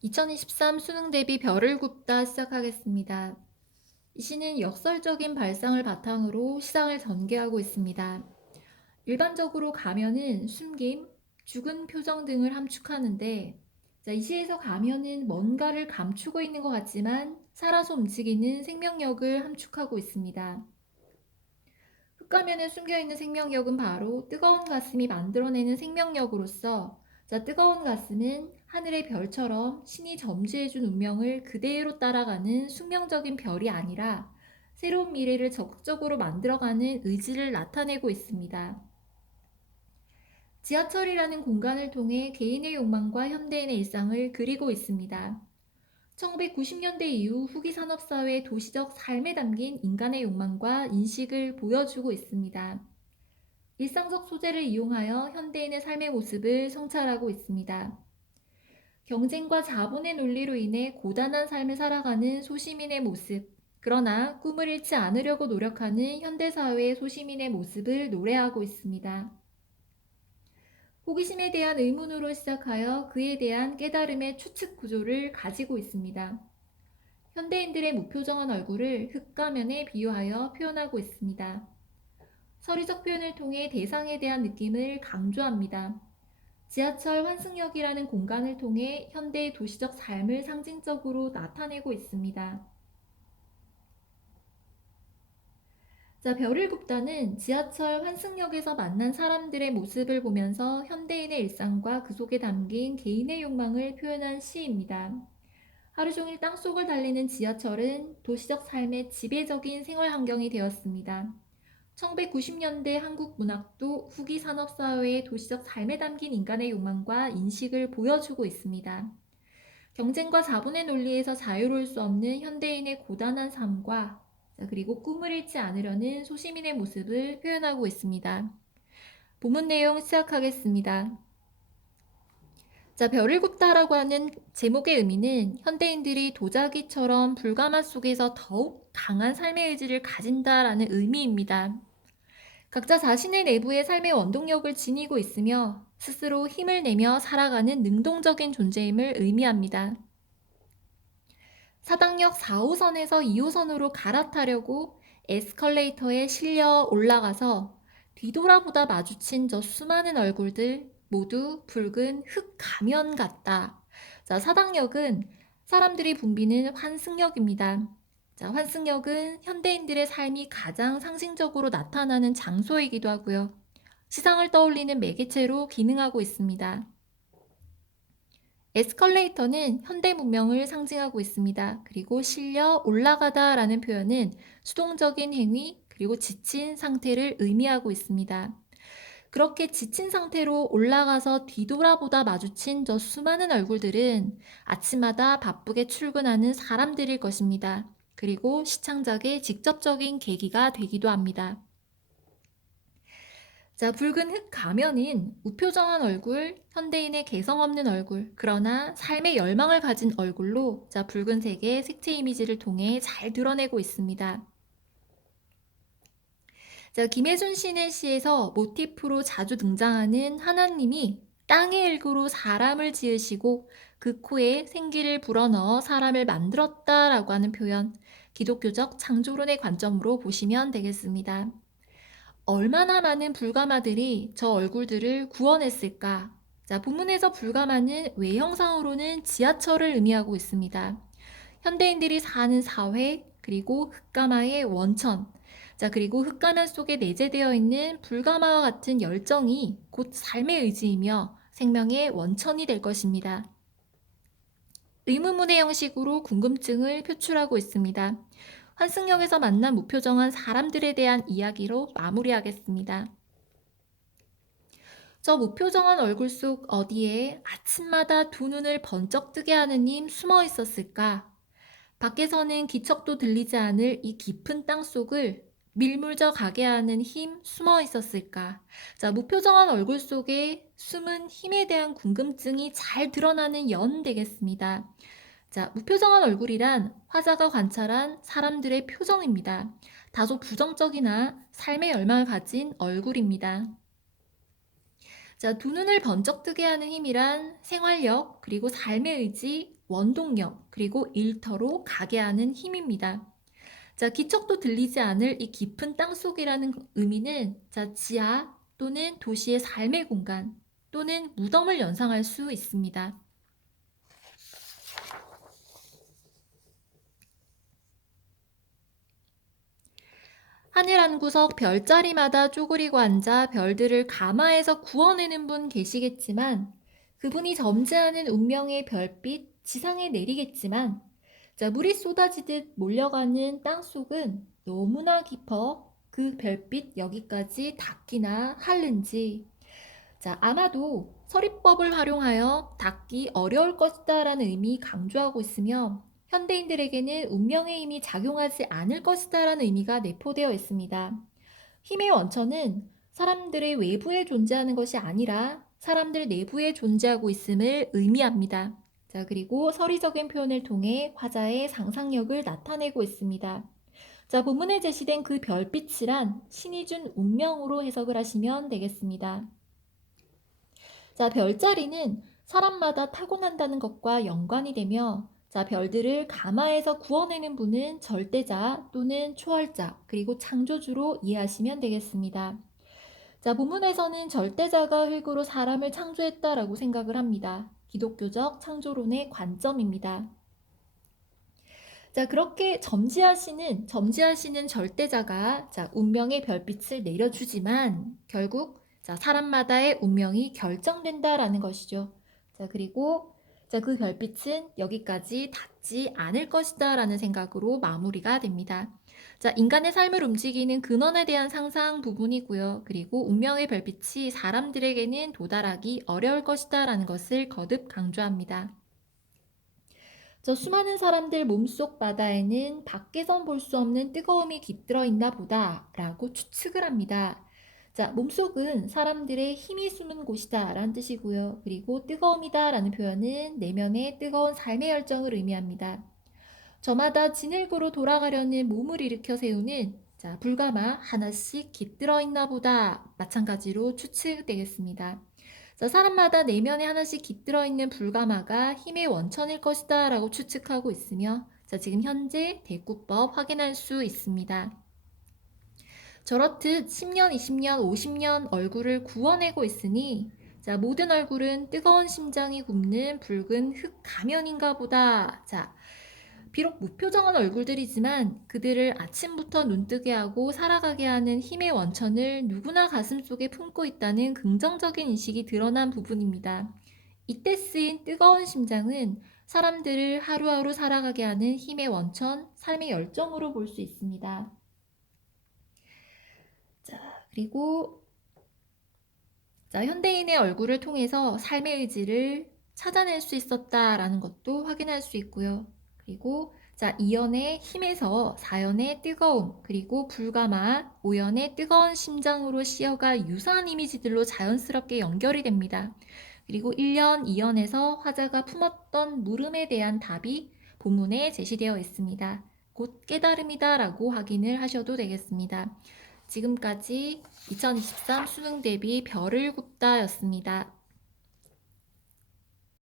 2023 수능 대비 별을 굽다 시작하겠습니다. 이 시는 역설적인 발상을 바탕으로 시장을 전개하고 있습니다. 일반적으로 가면은 숨김, 죽은 표정 등을 함축하는데 자, 이 시에서 가면은 뭔가를 감추고 있는 것 같지만 살아서 움직이는 생명력을 함축하고 있습니다. 흙가면에 숨겨있는 생명력은 바로 뜨거운 가슴이 만들어내는 생명력으로서 자, 뜨거운 가슴은 하늘의 별처럼 신이 점지해준 운명을 그대로 따라가는 숙명적인 별이 아니라 새로운 미래를 적극적으로 만들어가는 의지를 나타내고 있습니다. 지하철이라는 공간을 통해 개인의 욕망과 현대인의 일상을 그리고 있습니다. 1990년대 이후 후기 산업사회의 도시적 삶에 담긴 인간의 욕망과 인식을 보여주고 있습니다. 일상적 소재를 이용하여 현대인의 삶의 모습을 성찰하고 있습니다. 경쟁과 자본의 논리로 인해 고단한 삶을 살아가는 소시민의 모습, 그러나 꿈을 잃지 않으려고 노력하는 현대사회의 소시민의 모습을 노래하고 있습니다. 호기심에 대한 의문으로 시작하여 그에 대한 깨달음의 추측 구조를 가지고 있습니다. 현대인들의 무표정한 얼굴을 흙가면에 비유하여 표현하고 있습니다. 서리적 표현을 통해 대상에 대한 느낌을 강조합니다. 지하철 환승역이라는 공간을 통해 현대의 도시적 삶을 상징적으로 나타내고 있습니다. 자, 별을 굽다는 지하철 환승역에서 만난 사람들의 모습을 보면서 현대인의 일상과 그 속에 담긴 개인의 욕망을 표현한 시입니다. 하루 종일 땅속을 달리는 지하철은 도시적 삶의 지배적인 생활 환경이 되었습니다. 1990년대 한국 문학도 후기 산업사회의 도시적 삶에 담긴 인간의 욕망과 인식을 보여주고 있습니다. 경쟁과 자본의 논리에서 자유로울 수 없는 현대인의 고단한 삶과 그리고 꿈을 잃지 않으려는 소시민의 모습을 표현하고 있습니다. 본문 내용 시작하겠습니다. 자, 별을 굽다라고 하는 제목의 의미는 현대인들이 도자기처럼 불가마 속에서 더욱 강한 삶의 의지를 가진다라는 의미입니다. 각자 자신의 내부의 삶의 원동력을 지니고 있으며 스스로 힘을 내며 살아가는 능동적인 존재임을 의미합니다. 사당역 4호선에서 2호선으로 갈아타려고 에스컬레이터에 실려 올라가서 뒤돌아보다 마주친 저 수많은 얼굴들 모두 붉은 흙 가면 같다. 자, 사당역은 사람들이 붐비는 환승역입니다. 자, 환승역은 현대인들의 삶이 가장 상징적으로 나타나는 장소이기도 하고요. 시상을 떠올리는 매개체로 기능하고 있습니다. 에스컬레이터는 현대 문명을 상징하고 있습니다. 그리고 실려 올라가다 라는 표현은 수동적인 행위 그리고 지친 상태를 의미하고 있습니다. 그렇게 지친 상태로 올라가서 뒤돌아보다 마주친 저 수많은 얼굴들은 아침마다 바쁘게 출근하는 사람들일 것입니다. 그리고 시창작의 직접적인 계기가 되기도 합니다. 자, 붉은 흙 가면인 무표정한 얼굴, 현대인의 개성 없는 얼굴, 그러나 삶의 열망을 가진 얼굴로 자, 붉은색의 색채 이미지를 통해 잘 드러내고 있습니다. 자, 김혜순 씨의 시에서 모티프로 자주 등장하는 하나님이 땅의 일구로 사람을 지으시고 그 코에 생기를 불어넣어 사람을 만들었다라고 하는 표현, 기독교적 창조론의 관점으로 보시면 되겠습니다. 얼마나 많은 불가마들이 저 얼굴들을 구원했을까? 자, 본문에서 불가마는 외형상으로는 지하철을 의미하고 있습니다. 현대인들이 사는 사회, 그리고 흑가마의 원천, 자, 그리고 흑가마 속에 내재되어 있는 불가마와 같은 열정이 곧 삶의 의지이며 생명의 원천이 될 것입니다. 의문문의 형식으로 궁금증을 표출하고 있습니다. 환승역에서 만난 무표정한 사람들에 대한 이야기로 마무리하겠습니다. 저 무표정한 얼굴 속 어디에 아침마다 두 눈을 번쩍 뜨게 하는 힘 숨어 있었을까? 밖에서는 기척도 들리지 않을 이 깊은 땅 속을 밀물져 가게 하는 힘 숨어 있었을까? 자, 무표정한 얼굴 속에 숨은 힘에 대한 궁금증이 잘 드러나는 연 되겠습니다. 자, 무표정한 얼굴이란 화자가 관찰한 사람들의 표정입니다. 다소 부정적이나 삶의 열망을 가진 얼굴입니다. 자, 두 눈을 번쩍 뜨게 하는 힘이란 생활력, 그리고 삶의 의지, 원동력, 그리고 일터로 가게 하는 힘입니다. 자, 기척도 들리지 않을 이 깊은 땅 속이라는 의미는 자, 지하 또는 도시의 삶의 공간 또는 무덤을 연상할 수 있습니다. 하늘 한 구석 별자리마다 쪼그리고 앉아 별들을 가마에서 구워내는 분 계시겠지만 그분이 점지하는 운명의 별빛 지상에 내리겠지만 자, 물이 쏟아지듯 몰려가는 땅 속은 너무나 깊어 그 별빛 여기까지 닿기나 할는지 자, 아마도 서리법을 활용하여 닿기 어려울 것이다 라는 의미 강조하고 있으며 현대인들에게는 운명의 힘이 작용하지 않을 것이다 라는 의미가 내포되어 있습니다. 힘의 원천은 사람들의 외부에 존재하는 것이 아니라 사람들 내부에 존재하고 있음을 의미합니다. 자, 그리고 서리적인 표현을 통해 화자의 상상력을 나타내고 있습니다. 자, 본문에 제시된 그 별빛이란 신이 준 운명으로 해석을 하시면 되겠습니다. 자, 별자리는 사람마다 타고난다는 것과 연관이 되며 자, 별들을 가마에서 구워내는 분은 절대자 또는 초월자 그리고 창조주로 이해하시면 되겠습니다. 자, 본문에서는 절대자가 흙으로 사람을 창조했다라고 생각을 합니다. 기독교적 창조론의 관점입니다. 자, 그렇게 점지하시는, 점지하시는 절대자가 자, 운명의 별빛을 내려주지만 결국 자, 사람마다의 운명이 결정된다라는 것이죠. 자, 그리고 자, 그 별빛은 여기까지 닿지 않을 것이다 라는 생각으로 마무리가 됩니다. 자, 인간의 삶을 움직이는 근원에 대한 상상 부분이고요. 그리고 운명의 별빛이 사람들에게는 도달하기 어려울 것이다 라는 것을 거듭 강조합니다. 저 수많은 사람들 몸속 바다에는 밖에선 볼 수 없는 뜨거움이 깃들어 있나 보다 라고 추측을 합니다. 자, 몸속은 사람들의 힘이 숨은 곳이다 라는 뜻이고요. 그리고 뜨거움이다 라는 표현은 내면의 뜨거운 삶의 열정을 의미합니다. 저마다 진흙으로 돌아가려는 몸을 일으켜 세우는 자, 불가마 하나씩 깃들어 있나 보다 마찬가지로 추측되겠습니다. 자, 사람마다 내면에 하나씩 깃들어 있는 불가마가 힘의 원천일 것이다 라고 추측하고 있으며 자, 지금 현재 대구법 확인할 수 있습니다. 저렇듯 10년, 20년, 50년 얼굴을 구워내고 있으니 자, 모든 얼굴은 뜨거운 심장이 굽는 붉은 흙 가면인가 보다. 자, 비록 무표정한 얼굴들이지만 그들을 아침부터 눈뜨게 하고 살아가게 하는 힘의 원천을 누구나 가슴 속에 품고 있다는 긍정적인 인식이 드러난 부분입니다. 이때 쓰인 뜨거운 심장은 사람들을 하루하루 살아가게 하는 힘의 원천, 삶의 열정으로 볼 수 있습니다. 그리고 자, 현대인의 얼굴을 통해서 삶의 의지를 찾아낼 수 있었다라는 것도 확인할 수 있고요. 그리고 자, 이연의 힘에서 사연의 뜨거움, 그리고 불가마, 오연의 뜨거운 심장으로 씌어가 유사한 이미지들로 자연스럽게 연결이 됩니다. 그리고 1년, 2연에서 화자가 품었던 물음에 대한 답이 본문에 제시되어 있습니다. 곧 깨달음이다 라고 확인을 하셔도 되겠습니다. 지금까지 2023 수능 대비 별을 굽다 였습니다.